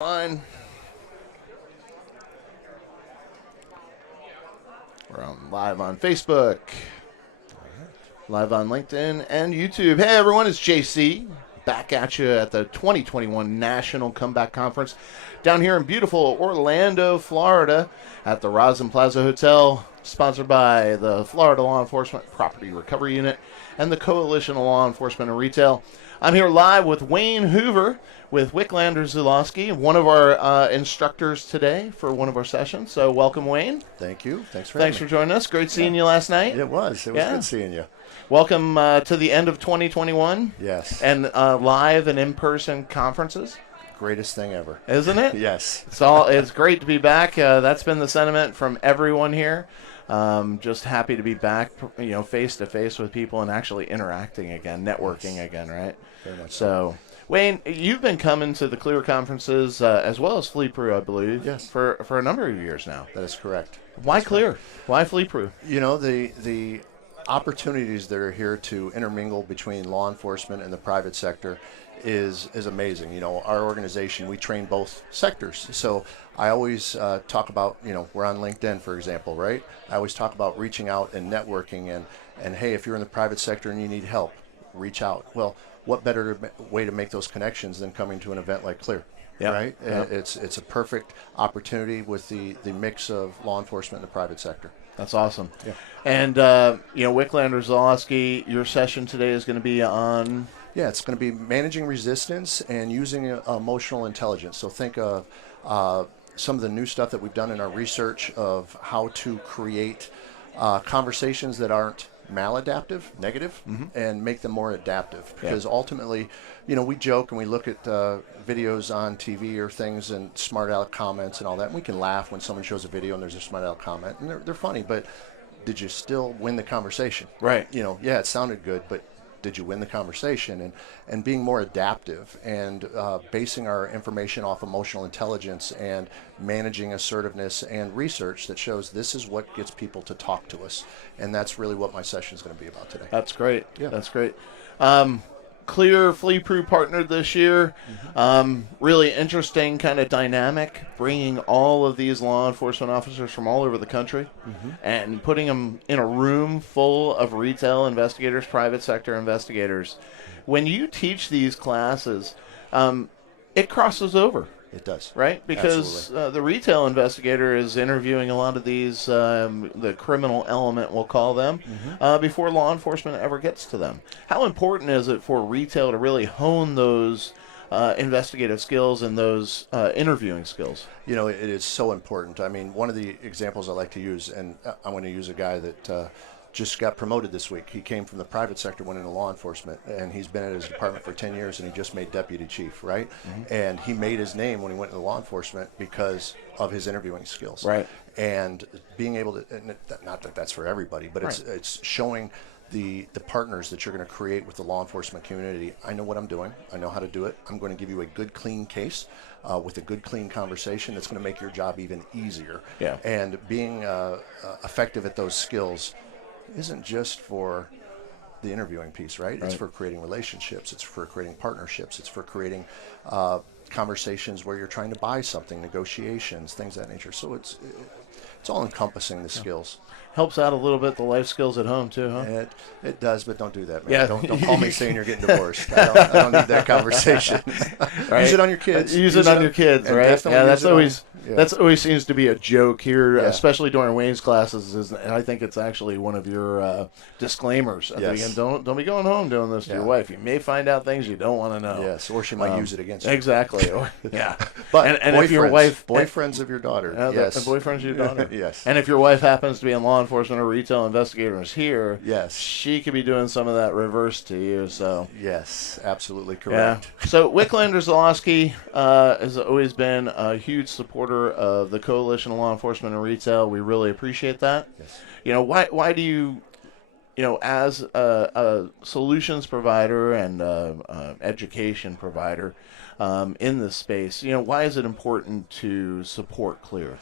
We're live on Facebook, live on LinkedIn and YouTube. Hey everyone, it's JC back at you at the 2021 National Comeback Conference down here in beautiful Orlando, Florida at the Rosin Plaza Hotel, sponsored by the Florida Law Enforcement Property Recovery Unit and the Coalition of Law Enforcement and Retail. I'm here live with Wayne Hoover with Wicklander Zulawski, one of our instructors today for one of our sessions. So welcome, Wayne. Thank you. Thanks for joining us. Great seeing you last night. It was good seeing you. Welcome to the end of 2021. Yes. And live and in-person conferences. Greatest thing ever. Isn't it? Yes. It's great to be back. That's been the sentiment from everyone here. Just happy to be back, face to face with people and actually interacting again, networking again, right? Very much so. Wayne, you've been coming to the Clear conferences as well as FLEPRU, I believe, yes, for a number of years now. That is correct. Why Clear? Why FLEPRU? The opportunities that are here to intermingle between law enforcement and the private sector is amazing. Our organization, we train both sectors. So I always talk about, we're on LinkedIn, for example, right? I always talk about reaching out and networking and hey, if you're in the private sector and you need help, reach out. Well, what better way to make those connections than coming to an event like Clear, right? Yep. It's a perfect opportunity with the mix of law enforcement and the private sector. That's awesome. Yeah. And, Wicklander Zulawski, your session today is going to be on... Yeah, it's going to be managing resistance and using emotional intelligence. So think of some of the new stuff that we've done in our research of how to create conversations that aren't maladaptive, negative, and make them more adaptive. Because ultimately, we joke and we look at videos on TV or things and smart aleck comments and all that. And we can laugh when someone shows a video and there's a smart aleck comment. And they're funny, but did you still win the conversation? Right. Yeah, it sounded good, but did you win the conversation? And being more adaptive and basing our information off emotional intelligence and managing assertiveness and research that shows this is what gets people to talk to us. And that's really what my session is going to be about today. That's great. Yeah. That's great. Clear FLEPRU partnered this year. Really interesting kind of dynamic, bringing all of these law enforcement officers from all over the country and putting them in a room full of retail investigators, private sector investigators. When you teach these classes, it crosses over. It does. Right? Because the retail investigator is interviewing a lot of these, the criminal element, we'll call them, before law enforcement ever gets to them. How important is it for retail to really hone those investigative skills and those interviewing skills? It is so important. I mean, one of the examples I like to use, and I'm going to use a guy that just got promoted this week. He came from the private sector, went into law enforcement, and he's been at his department for 10 years, and he just made deputy chief, right? And he made his name when he went into law enforcement because of his interviewing skills. Right. And being able to, and not that that's for everybody, but it's showing the partners that you're going to create with the law enforcement community. I know what I'm doing. I know how to do it. I'm going to give you a good, clean case with a good, clean conversation that's going to make your job even easier. Yeah. And being effective at those skills isn't just for the interviewing piece, right? It's for creating relationships. It's for creating partnerships. It's for creating conversations where you're trying to buy something, negotiations, things of that nature. So it's all encompassing the skills. Helps out a little bit the life skills at home too, huh? It does, but don't do that, man. Yeah. Don't call me saying you're getting divorced. I don't need that conversation. Use it on your kids. Use it on your kids, right? Yeah, that's always seems to be a joke here, especially during Wayne's classes. And I think it's actually one of your disclaimers. Yes. Don't be going home doing this to your wife. You may find out things you don't want to know. Yes, or she might use it against you. Exactly. Yeah. But and if your wife, boyfriends of your daughter, yes, the boyfriends of your daughter, yes. And if your wife happens to be in law enforcement or retail investigators here, yes, she could be doing some of that reverse to you. So yes, absolutely correct. Yeah. So Wicklander Zulawski has always been a huge supporter of the Coalition of Law Enforcement and Retail. We really appreciate that. Yes. Why do you, as a solutions provider and education provider in this space, why is it important to support Clear?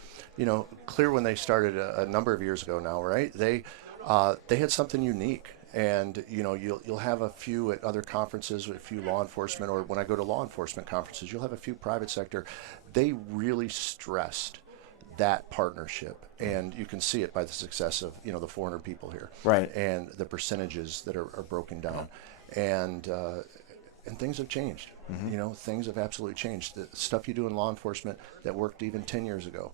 Clear, when they started a number of years ago now, right? They had something unique, And you'll have a few at other conferences, a few law enforcement, or when I go to law enforcement conferences, you'll have a few private sector. They really stressed that partnership, and you can see it by the success of the 400 people here, right? And the percentages that are broken down, and things have changed. Things have absolutely changed. The stuff you do in law enforcement that worked even 10 years ago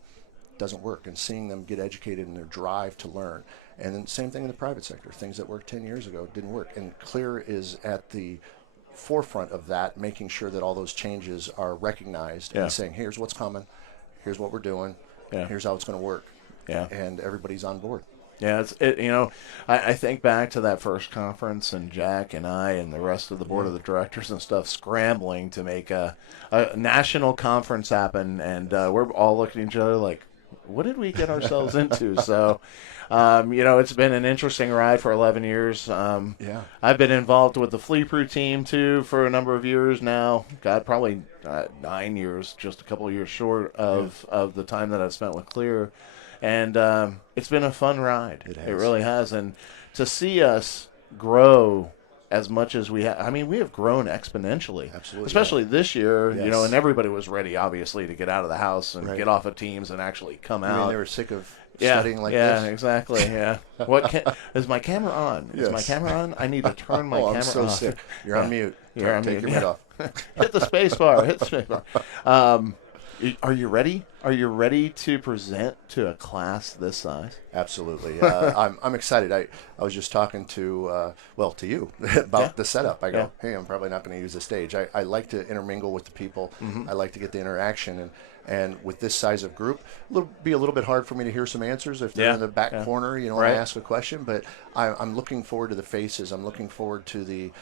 doesn't work, and seeing them get educated in their drive to learn. And then same thing in the private sector. Things that worked 10 years ago didn't work, and Clear is at the forefront of that, making sure that all those changes are recognized and saying, here's what's coming, here's what we're doing, here's how it's going to work, and everybody's on board. Yeah, I think back to that first conference, and Jack and I and the rest of the board of the directors and stuff scrambling to make a national conference happen, and we're all looking at each other like, what did we get ourselves into? So, it's been an interesting ride for 11 years. I've been involved with the FLEPRU team, too, for a number of years now. God, probably 9 years, just a couple of years short of the time that I've spent with Clear. And it's been a fun ride. It really has. And to see us grow as much as we have, I mean, we have grown exponentially. Absolutely. Especially this year, and everybody was ready, obviously, to get out of the house and get off of teams and actually come out. They were sick of studying like this? Yeah, exactly, yeah. Is my camera on? Is my camera on? I need to turn my camera I'm so off. sick. You're on mute. You're on Take mute. your mute off. Hit the space bar. Hit the space bar. Are you ready? Are you ready to present to a class this size? Absolutely. I'm excited. I was just talking to you about the setup. I go, hey, I'm probably not going to use the stage. I like to intermingle with the people. I like to get the interaction. And with this size of group, it'll be a little bit hard for me to hear some answers if they're in the back corner, and I ask a question. But I'm looking forward to the faces. I'm looking forward to the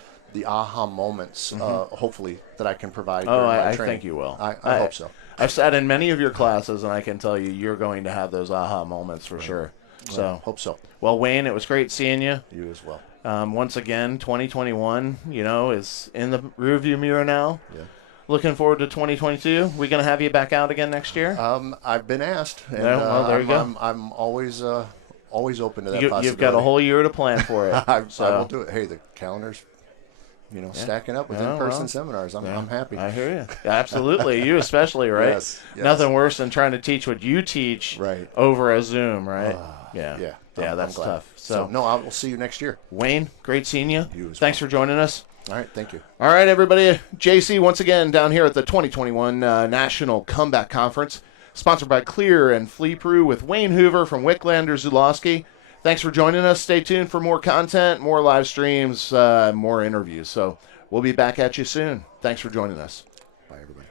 aha moments, hopefully, that I can provide. I think you will. I hope so. I've sat in many of your classes, and I can tell you're going to have those aha moments for sure. So hope so. Well, Wayne, it was great seeing you. You as well. Once again, 2021, is in the rearview mirror now. Yeah. Looking forward to 2022. We going to have you back out again next year? I've been asked. And, there you go. I'm always open to that possibility. You've got a whole year to plan for it. I will do it. Hey, the calendar's stacking up with in-person seminars. I'm happy. I hear you. Absolutely. You especially, right? Yes. Nothing worse than trying to teach what you teach over a Zoom, right? Yeah, that's tough. So no, I will see you next year. Wayne, great seeing you. You as Thanks for joining us. All right, thank you. All right, everybody. JC, once again, down here at the 2021 National Comeback Conference, sponsored by Clear and FLEPRU with Wayne Hoover from Wicklander Zulawski. Thanks for joining us. Stay tuned for more content, more live streams, more interviews. So we'll be back at you soon. Thanks for joining us. Bye, everybody.